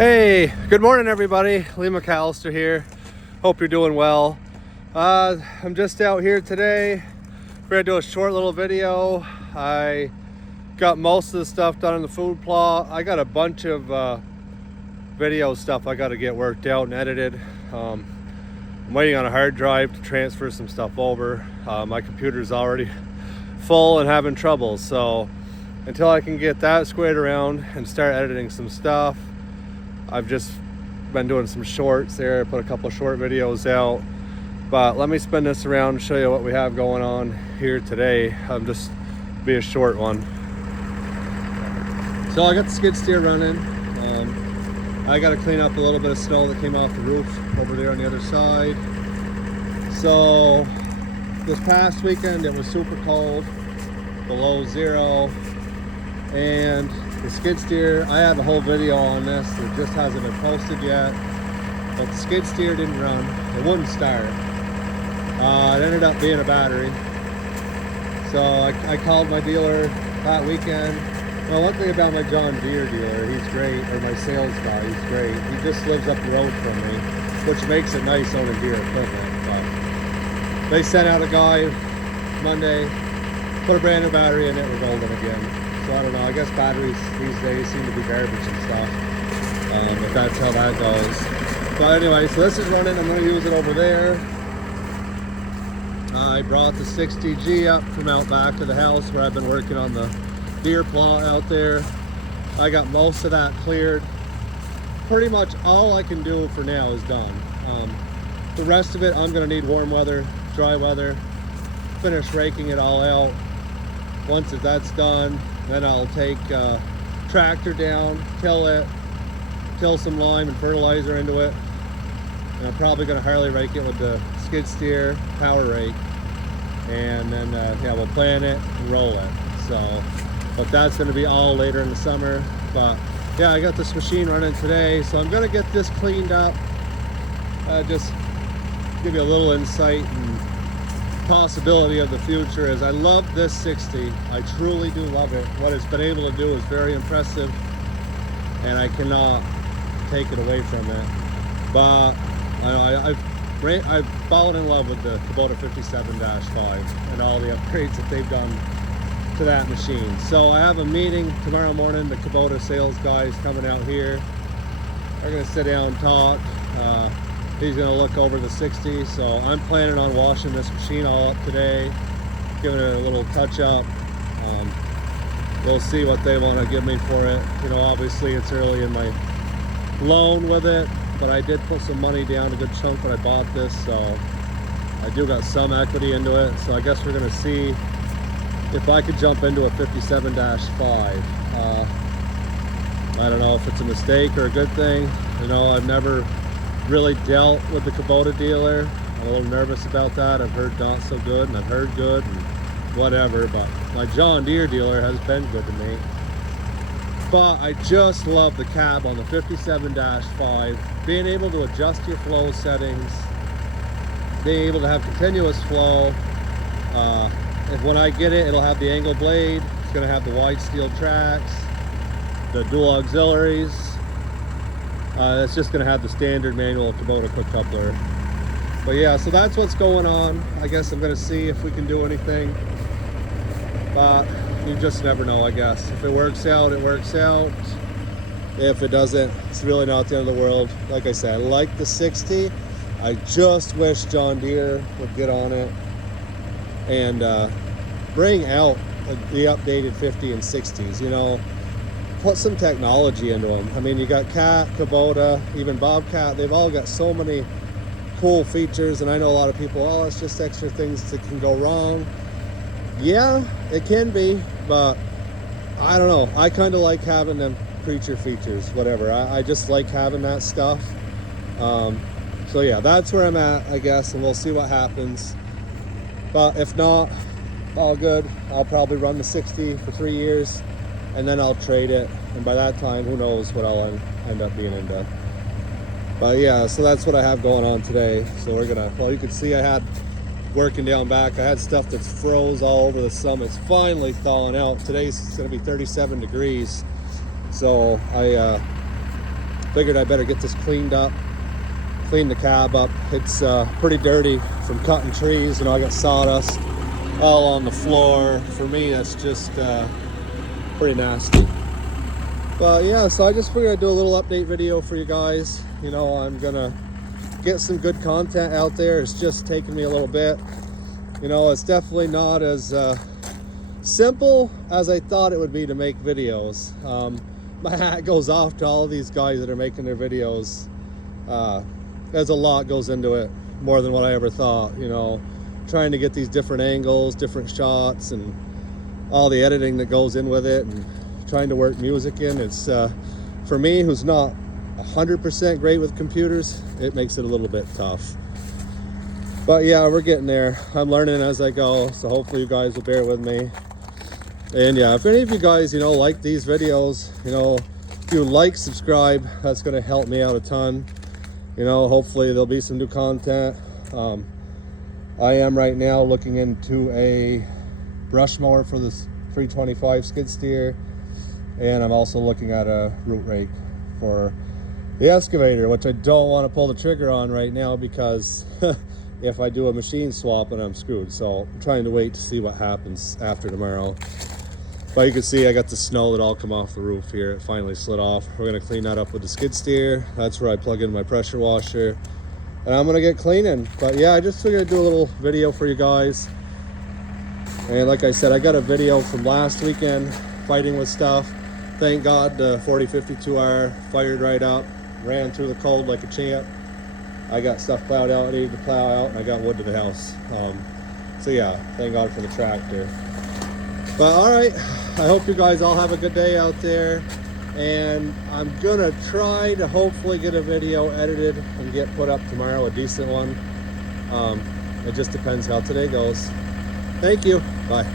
Hey, good morning everybody. Lee McAllister here. Hope you're doing well. I'm just out here today. We're gonna do a short little video. I got most of the stuff done in the food plot. I got a bunch of video stuff I gotta get worked out and edited. I'm waiting on a hard drive to transfer some stuff over. My computer's already full and having trouble, so until I can get that squared around and start editing some stuff, I've just been doing some shorts there. I put a couple short videos out, but let me spin this around and show you what we have going on here today. Just be a short one. So I got the skid steer running. I got to clean up a little bit of snow that came off the roof over there on the other side. So this past weekend it was super cold, below zero, and the skid steer, I have a whole video on this. It just hasn't been posted yet, but the skid steer didn't run. It wouldn't start. It ended up being a battery. So I called my dealer that weekend. Well, one thing about my John Deere dealer, he's great, or my sales guy, he's great. He just lives up the road from me, which makes it nice owning Deere equipment. But they sent out a guy Monday, put a brand new battery in it, we're golden again. So I don't know, I guess batteries these days seem to be garbage and stuff, if that's how that goes. But anyway, so this is running. I'm going to use it over there. I brought the 60G up from out back to the house where I've been working on the deer plot out there. I got most of that cleared. Pretty much all I can do for now is done. The rest of it, I'm going to need warm weather, dry weather, finish raking it all out. Once that's done, then I'll take tractor down, till some lime and fertilizer into it. And I'm probably going to Harley rake it with the skid steer power rake. And then yeah, we'll plan it and roll it. So, but that's going to be all later in the summer. But yeah, I got this machine running today, so I'm going to get this cleaned up. Just give you a little insight and possibility of the future. Is I love this 60. I truly do love it. What it's been able to do is very impressive, and I cannot take it away from it. But I've fallen in love with the Kubota 57-5 and all the upgrades that they've done to that machine. So I have a meeting tomorrow morning. The Kubota sales guys coming out here. We're going to sit down and talk. He's going to look over the 60, so I'm planning on washing this machine all up today, giving it a little touch up. We'll see what they want to give me for it. You know, obviously it's early in my loan with it, but I did put some money down, a good chunk when I bought this, so I do got some equity into it. So I guess we're going to see if I could jump into a 57-5. I don't know if it's a mistake or a good thing. You know, I've never really dealt with the Kubota dealer. I'm a little nervous about that. I've heard not so good, and I've heard good, and whatever, but my John Deere dealer has been good to me. But I just love the cab on the 57-5, being able to adjust your flow settings, being able to have continuous flow. If when I get it, it'll have the angle blade, it's going to have the wide steel tracks, the dual auxiliaries. It's just going to have the standard manual Kubota quick coupler. But yeah, so that's what's going on. I guess I'm going to see if we can do anything. But you just never know, I guess. If it works out, it works out. If it doesn't, it's really not the end of the world. Like I said, I like the 60. I just wish John Deere would get on it and bring out the updated 50 and 60s, you know. Put some technology into them. I mean, you got Cat, Kubota, even Bobcat. They've all got so many cool features, and I know a lot of people, oh, it's just extra things that can go wrong. Yeah, it can be, but I don't know. I kind of like having them creature features, whatever. I just like having that stuff. So yeah, that's where I'm at, I guess, and we'll see what happens. But if not, all good. I'll probably run the 60 for 3 years, and then I'll trade it, and by that time, who knows what I'll end up being into. But yeah, so that's what I have going on today. So we're gonna, well, you can see I had working down back, I had stuff that's froze all over the summit. It's finally thawing out. Today's gonna be 37 degrees. So I figured I better get this cleaned up, clean the cab up. It's pretty dirty from cutting trees. You know, I got sawdust all on the floor. For me, that's just pretty nasty. But yeah, so I just figured I'd do a little update video for you guys. You know, I'm gonna get some good content out there. It's just taking me a little bit. You know, it's definitely not as simple as I thought it would be to make videos. My hat goes off to all of these guys that are making their videos. There's a lot goes into it, more than what I ever thought. You know, trying to get these different angles, different shots, and all the editing that goes in with it, and trying to work music in. It's for me, who's not 100% great with computers, it makes it a little bit tough. But yeah, we're getting there. I'm learning as I go, so hopefully you guys will bear with me. And yeah, if any of you guys, you know, like these videos, you know, if you like, subscribe, that's going to help me out a ton. You know, hopefully there'll be some new content. I am right now looking into a brush mower for this 325 skid steer, and I'm also looking at a root rake for the excavator, which I don't want to pull the trigger on right now because if I do a machine swap, then I'm screwed. So I'm trying to wait to see what happens after tomorrow. But you can see I got the snow that all come off the roof here. It finally slid off. We're gonna clean that up with the skid steer. That's where I plug in my pressure washer, and I'm gonna get cleaning. But yeah, I just figured I'd do a little video for you guys. And like I said, I got a video from last weekend fighting with stuff. Thank God the 4052R fired right up, ran through the cold like a champ. I got stuff plowed out I needed to plow out, and I got wood to the house. So yeah, thank God for the tractor. But all right, I hope you guys all have a good day out there, and I'm gonna try to hopefully get a video edited and get put up tomorrow, a decent one. It just depends how today goes. Thank you. Bye.